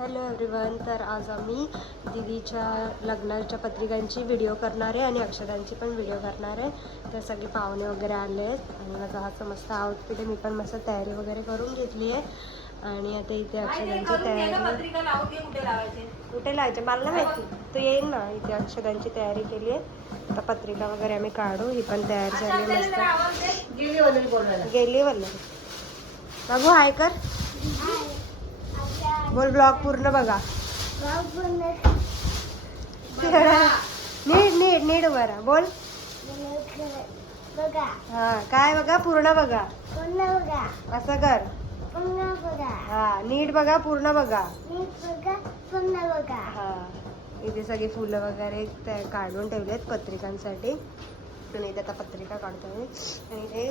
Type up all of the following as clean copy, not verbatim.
Hello everyone. तर आज आम्ही दीदीच्या लग्नाच्या पत्रिकांची व्हिडिओ करणार आहे आणि अक्षदांची पण व्हिडिओ करणार आहे. तर सगळे पाहुणे वगैरे आले आहेत आणि माझा हाच मस्त आउटफिट आहे. मी पण मस्त तयारी वगैरे करून घेतली आहे आणि आता इथे अक्षदांची तयारी कुठे लावायचे मला नाही माहिती, तो येईल ना. इथे अक्षदांची तयारी केली आहे. आता पत्रिका वगैरे आम्ही काढू. ही पण तयार झाली मस्त. गेली वल्लरी. बाबू हाय कर, बोल. ब्लॉग पूर्ण बघा. नीट नीट नीट उभा राहा. बोल. हा काय बघा, पूर्ण बघा. असं कर. हा नीट बघा, पूर्ण बघा. हा इथे सगळी फुलं वगैरे काढून ठेवलेत पत्रिकांसाठी आणि इथे आता पत्रिका काढतो मी. आणि इथे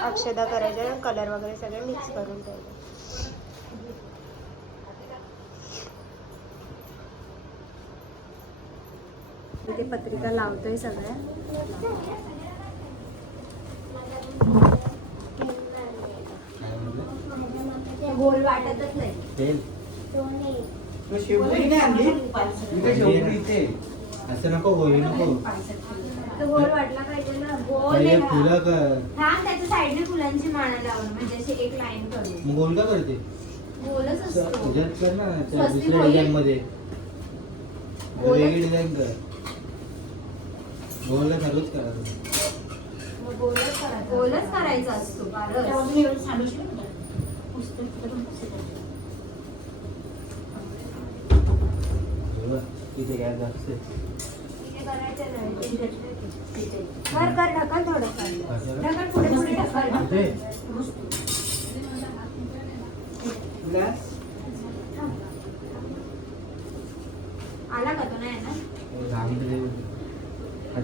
अक्षदा करायचे, कलर वगैरे सगळे मिक्स करून ठेवले. इथे पत्रिका लावतोय सगळ्या. गोल वाटतच नाही. असं नको गोल नको. गोल वाटला पाहिजे ना. गोल त्याच्या साईडने फुलांची माळा लावून म्हणजे अशी एक लाईन करू. मग गोल का करते? गोलच असतो. कर ना दुसऱ्या डिझाईन मध्ये. वेगळी डिझाईन कर. गोलला सर्वच करायचं. गोलच करायचा असतो. तिथे काय जास्त कर कर ढकल थोडं. ढकल पुढे पुढे ढकल. आला का तो? नाही ना.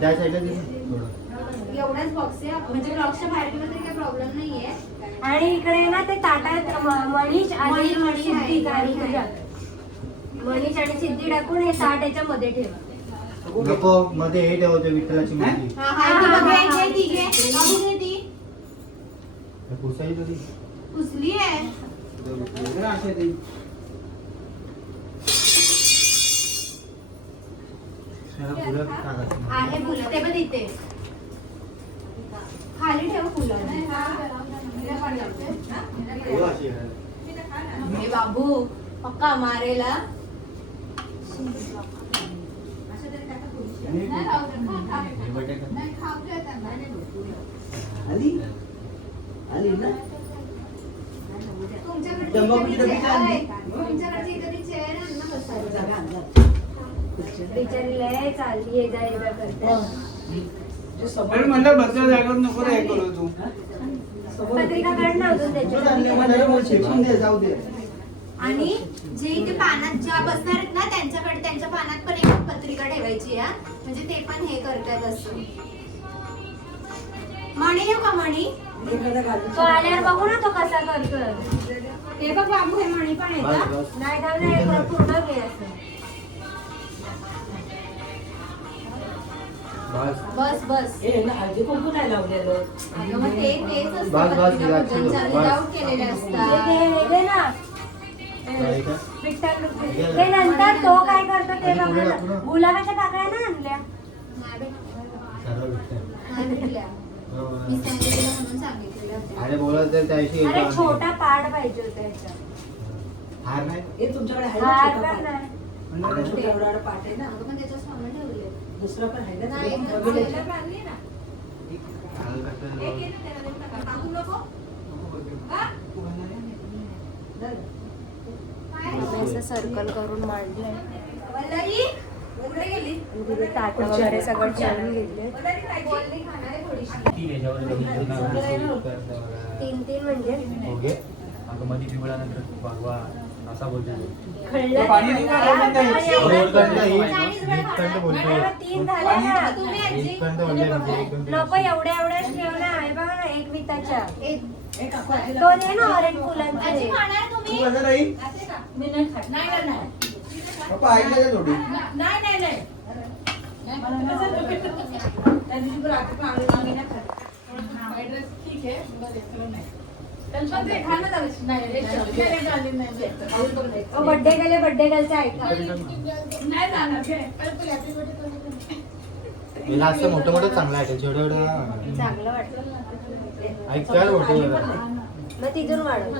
त्या साईडला एवढाच बॉक्स आहे म्हणजे ब्लॉक्सच्या बाहेर गेला तरी काही प्रॉब्लेम नाहीये. आणि इकडे ना ते ताटात मनीष आणि सिद्धी टाकून हे ताट याच्या मध्ये ठेवा. नको मध्ये हे ठेवते विठ्ठलाची मूर्ती. पुसली आहे. आहे फुलं ते पण इथे खाली ठेव. फुलं बाबू पक्का मारेला. तुमच्याकडची इथे चेअर आहे ना बसायला. बिचारी लय चालली ये जा करते. पत्रिका काढ ना अजून त्याच्यात. आणि जे इथे पानात ज्या बसणार आहेत ना त्यांच्याकडे त्यांच्या पानात पण एक पत्रिका ठेवायची आहे. म्हणजे ते पण हे करतात असं. मणी येऊ का? मणी तो आल्यावर बघू ना तो कसा करतोय. हे बघ बाबू, हे मणी पण आहे का? नाही पूर्ण घे असं. बस बस. हळदी कुंकू नाही लावलेलं. मग तेच असतं. विदाऊट केलेले असतात. ते नंतर तो काय करतो ते बघा. गुलाबाच्या पाकळ्या ना आणल्या. अरे छोटा पाड पाहिजे होता याचा. हार नाही. हे तुमच्याकडे आहे हार ना पण नाही. छोटा एवढा पाट आहे ना. पण त्याच्यावर सामान ठेवले. दुसरा पण आहे ना. असं सर्कल करून मांडलंय. ताट वगैरे सगळं ठेवून घेतले. तीन तीन म्हणजे असा बोलतो. तीन झाले ना. नको एवढ्या एवढ्याच ठेव ना. हे बघा ना एक विताच्या दोन आहे ना ऑरेंज फुलांचे. बर्थडे गर्लचं ऐका. हिला असं मोठं मोठं चांगलं वाटेल, छोटं छोटं चांगलं वाटलं. ऐकतात मोठं मग तिथून वाढव.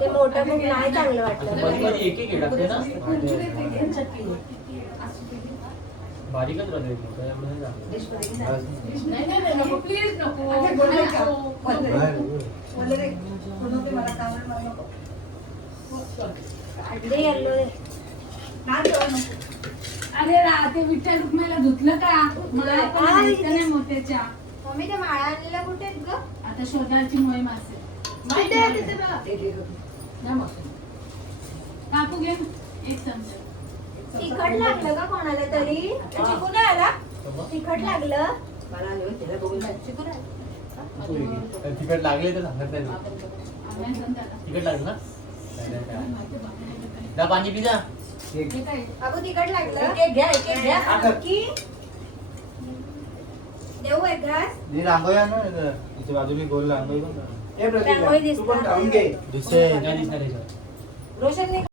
ते मोठं खूप नाही चांगलं वाटलं. बारीकच राहते अरे ते विठ्ठल रुक्माईला धुतलं का मला पण नाही मोत्याच्या. मम्मी ते माळा आणलेला कुठे आहेत ग? आता शोधाची मोहीम असेल. कापू घे एक चमचा. तिखट लागलं का कोणाला तरी? चिकून नाही आला? तिखट लागलं? चिकून आलं? तिकट लागले तर सांगत नाही तिकट लागलं ना जा पाणी पिजा अगो तिखट लागलं? की देऊ एक घास? रांगोळी आण ना तिच्या बाजूने गोल रांगोळी पण रांगोळी दिसते. दुसरे काय दिसणार रोशनने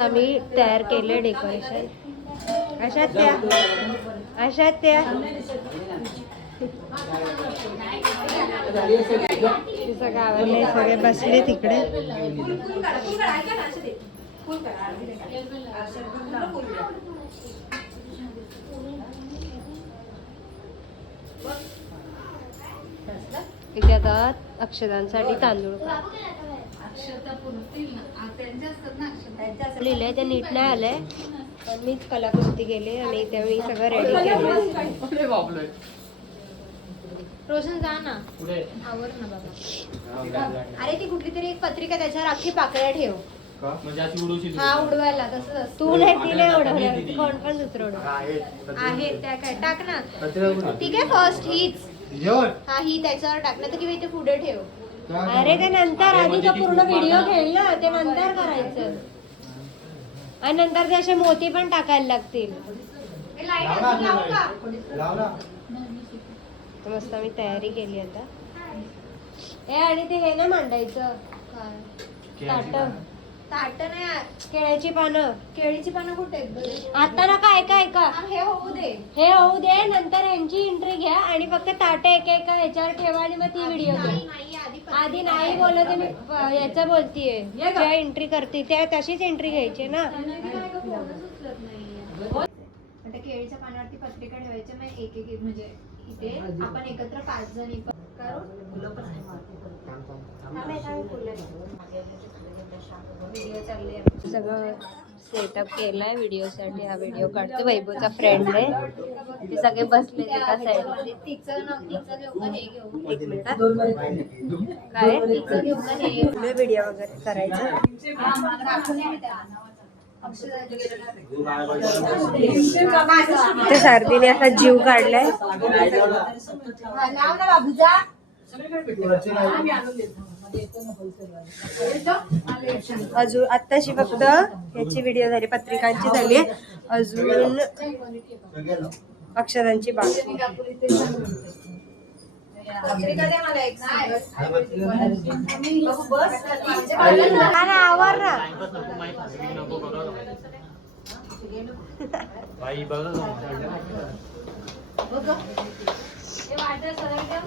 आम्ही तयार केले डेकोरेशन. अशात त्या सगळं आवडले, सगळे बसले तिकडे. इथे आता अक्षदांसाठी तांदूळ लिहिलंय, ते नीट नाही आलंय पण मीच कलाकृती केली आणि इथे मी सगळं रेडी केलं. रोशन जा ना, आवर ना बाबा. अरे ती कुठली तरी एक पत्रिका, त्याच्यावर अख्खी पाकळ्या ठेव. हा उडवायला तसं तू नाही, ती नाही उडवणार, कोण पण दुसरं उडव आहे त्या काय टाक ना. ठीक आहे, फर्स्ट हीच, हा ही त्याच्यावर टाकलं तर किंवा इथे पुढे ठेव. अरे ते नंतर, आधी तो पूर्ण व्हिडिओ खेळ ना, ते नंतर करायचं. आणि नंतर ते असे मोती पण टाकायला लागतील. मस्त आम्ही तयारी केली आता. आणि ते हे ना मांडायचं ताट नाही, केळ्याची पानं. केळीची पानं कुठे आता ना काय काय का हे होऊ दे नंतर यांची एंट्री घ्या आणि फक्त ताट एक एक ह्याच्यावर ठेवा आणि मग ती व्हिडिओ घ्या. आधी नाही बोलत, मी याचा बोलतीये, ज्या एंट्री करते त्या तशीच एंट्री घ्यायची ना. आता केळीच्या पानावरती पत्रिका ठेवायची, मग एक एक म्हणजे इथे आपण एकत्र 5 जण व्हिडिओ चालले. सगळं सेटअप केलाय व्हिडिओसाठी. हा व्हिडिओ काढतो, वैभवचा फ्रेंड आहे. ते सगळे बसले एका साईडला. एक मिनिट काय व्हिडिओ वगैरे करायचं. ते सर्दीने असा जीव काढलाय. अजून आत्ताशी फक्त याची व्हिडिओ झाली, पत्रिकांची झाली, अजून अक्षरांची बाकी. आवर ना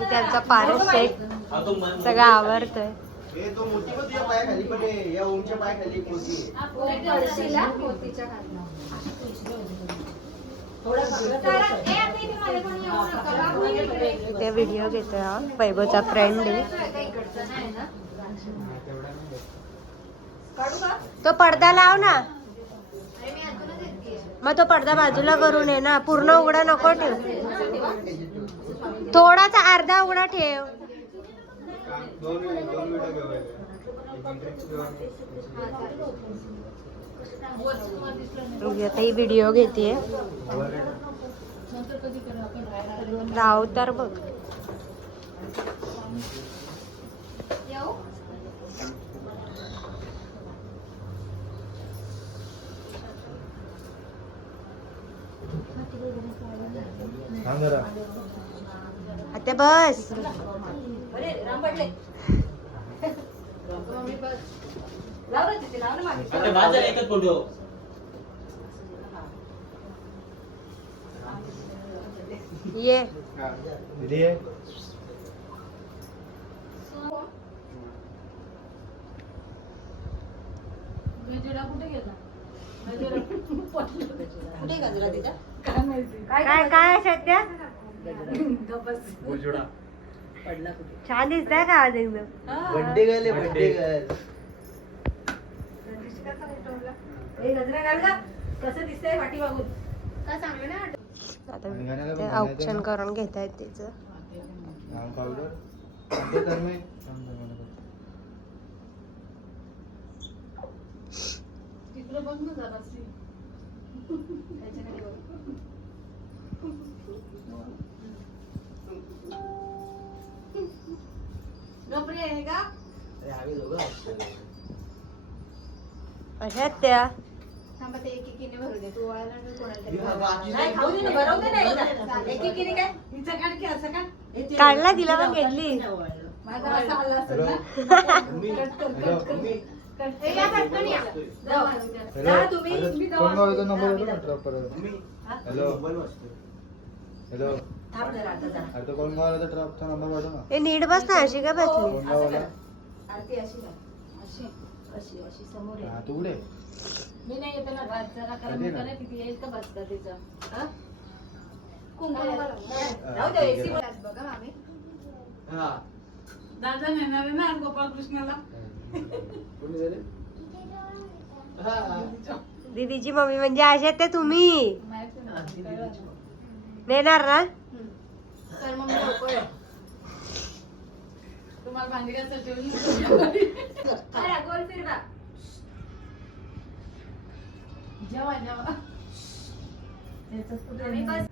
त्यांचा पारस सेट सगळं आवडतोय. ते व्हिडिओ घेतोय हा वैभवचा फ्रेंड आहे. तो पडदा लाव ना. मग तो पडदा बाजूला करून ये ना, पूर्ण उघडा नको ठेव, थोडासा अर्धा उघडा ठेव. आता ही व्हिडिओ घेते राव तर बघ. आता बस. एकच फोटो ये गजरा कुठे गेला? कुठे गजरा तिचा? काय माहिती. काय काय सध्या पडला कुठे? छान दिसतंय का आज एकदम. Birthday girl birthday girl. हे गजरा घाल का? कसं दिसतंय वाटी बघून? आता ते ऑप्शन करून घेत आहेत तिचं. तिकडे बघ ना जराशी. गपरे आहे का? अशा त्या थांबा ते एकेकीने भरू दे. तू वळायला नाही कोणाला तरी. नाही खाऊ दे ना, भरवू दे ना एकदा. एकेकीने काय? हिचं काढ की असं काढ. काढला तिला पण घेतली. माझा असा आला असेल ना. हे या पटकन या. जाऊ. जा तुम्ही. मी जाऊ. हॅलो थांब जरा आता जा. आता कोण गावाला ट्रॅपचा नंबर पाठव ना. हे नीट बस ना, अशी काय बसली. कोण गावाला? आरती अशी जा. अशी अशी समोर आहे. हा तू कुठे? मी नाही येते ना भात जरा कारण कधी ना? मला किती येईल का बसता तिचं. हा? कुंकू जाऊ दे एसी बघा आम्ही. हा दादा नेणार आहे ना आज गोपाळकृष्णाला. कोणी झाले? हा दीदीची मम्मी म्हणजे अशा ते तुम्ही माहिती ना. नेणार ना. तर मग मी लवकर आहे. तुम्हाला भांडी कसं ठेवून अरे गोल फिरवा. जेवा जेवा. आम्ही बस.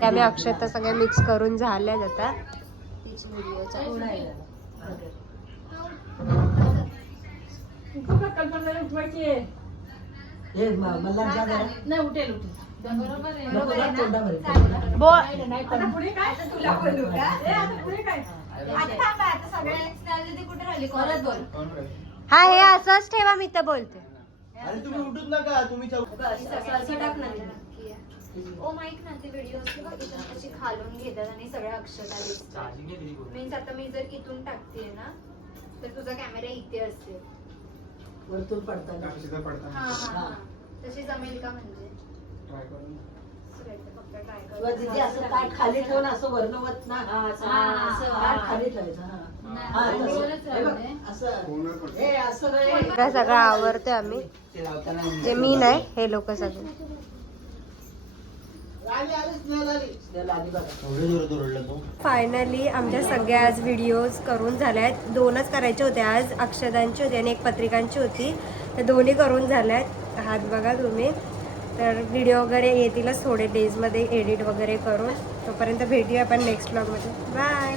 त्यामुळे अक्षता सगळ्या मिक्स करून झाल्यात आता. तिची व्हिडिओचा थोडा आहे. कल्पना उठवायची आहे. नाही उठेल उठेल. बरोबर आहे. बोल. नाही तर पुढे काय? आता तुला बोलू का? आता पुढे काय? आता थांबा, आता सगळे ती कुठे राहिली? परत बोल. कोण रे? हा हे असंच ठेवा, मी तर बोलते. अरे तुम्ही उठूच नका, तुम्ही बस असं टाक ना. ओ माईक ना, ते व्हिडिओ असते बघ, इथून अशी खालून घेतात आणि सगळ्या अक्षता दिसतात. मीन्स आता मी जर इथून टाकते ना, तर तुझा कॅमेरा इथे असते. वरतून पडताना हा हा हा. तशी जमेल का म्हणजे? ट्राय करून फक्त ट्राय किंवा तिथे असं ताट खाली ठेवून असं वर्णवत ना ताट खाली ठेवायचं. हा तसं. हे बघ, असं हे असं नाही. हे सगळं आवडते आम्ही, ते लावताना जे मी नाही हे लोक सगळे. एवढे जोरात ओरडला तो. फायनली आमच्या सगळ्या आज व्हिडिओज करून झाल्या आहेत. 2च करायचे होते आज, अक्षदांची होती आणि एक पत्रिकांची होती. त्या दोन्ही करून झाल्या आहेत. हात बघा तुम्ही. तर व्हिडिओ वगैरे येतीलच थोडे डेजमध्ये एडिट वगैरे करून. तोपर्यंत भेटूया आपण नेक्स्ट व्लॉगमध्ये. बाय.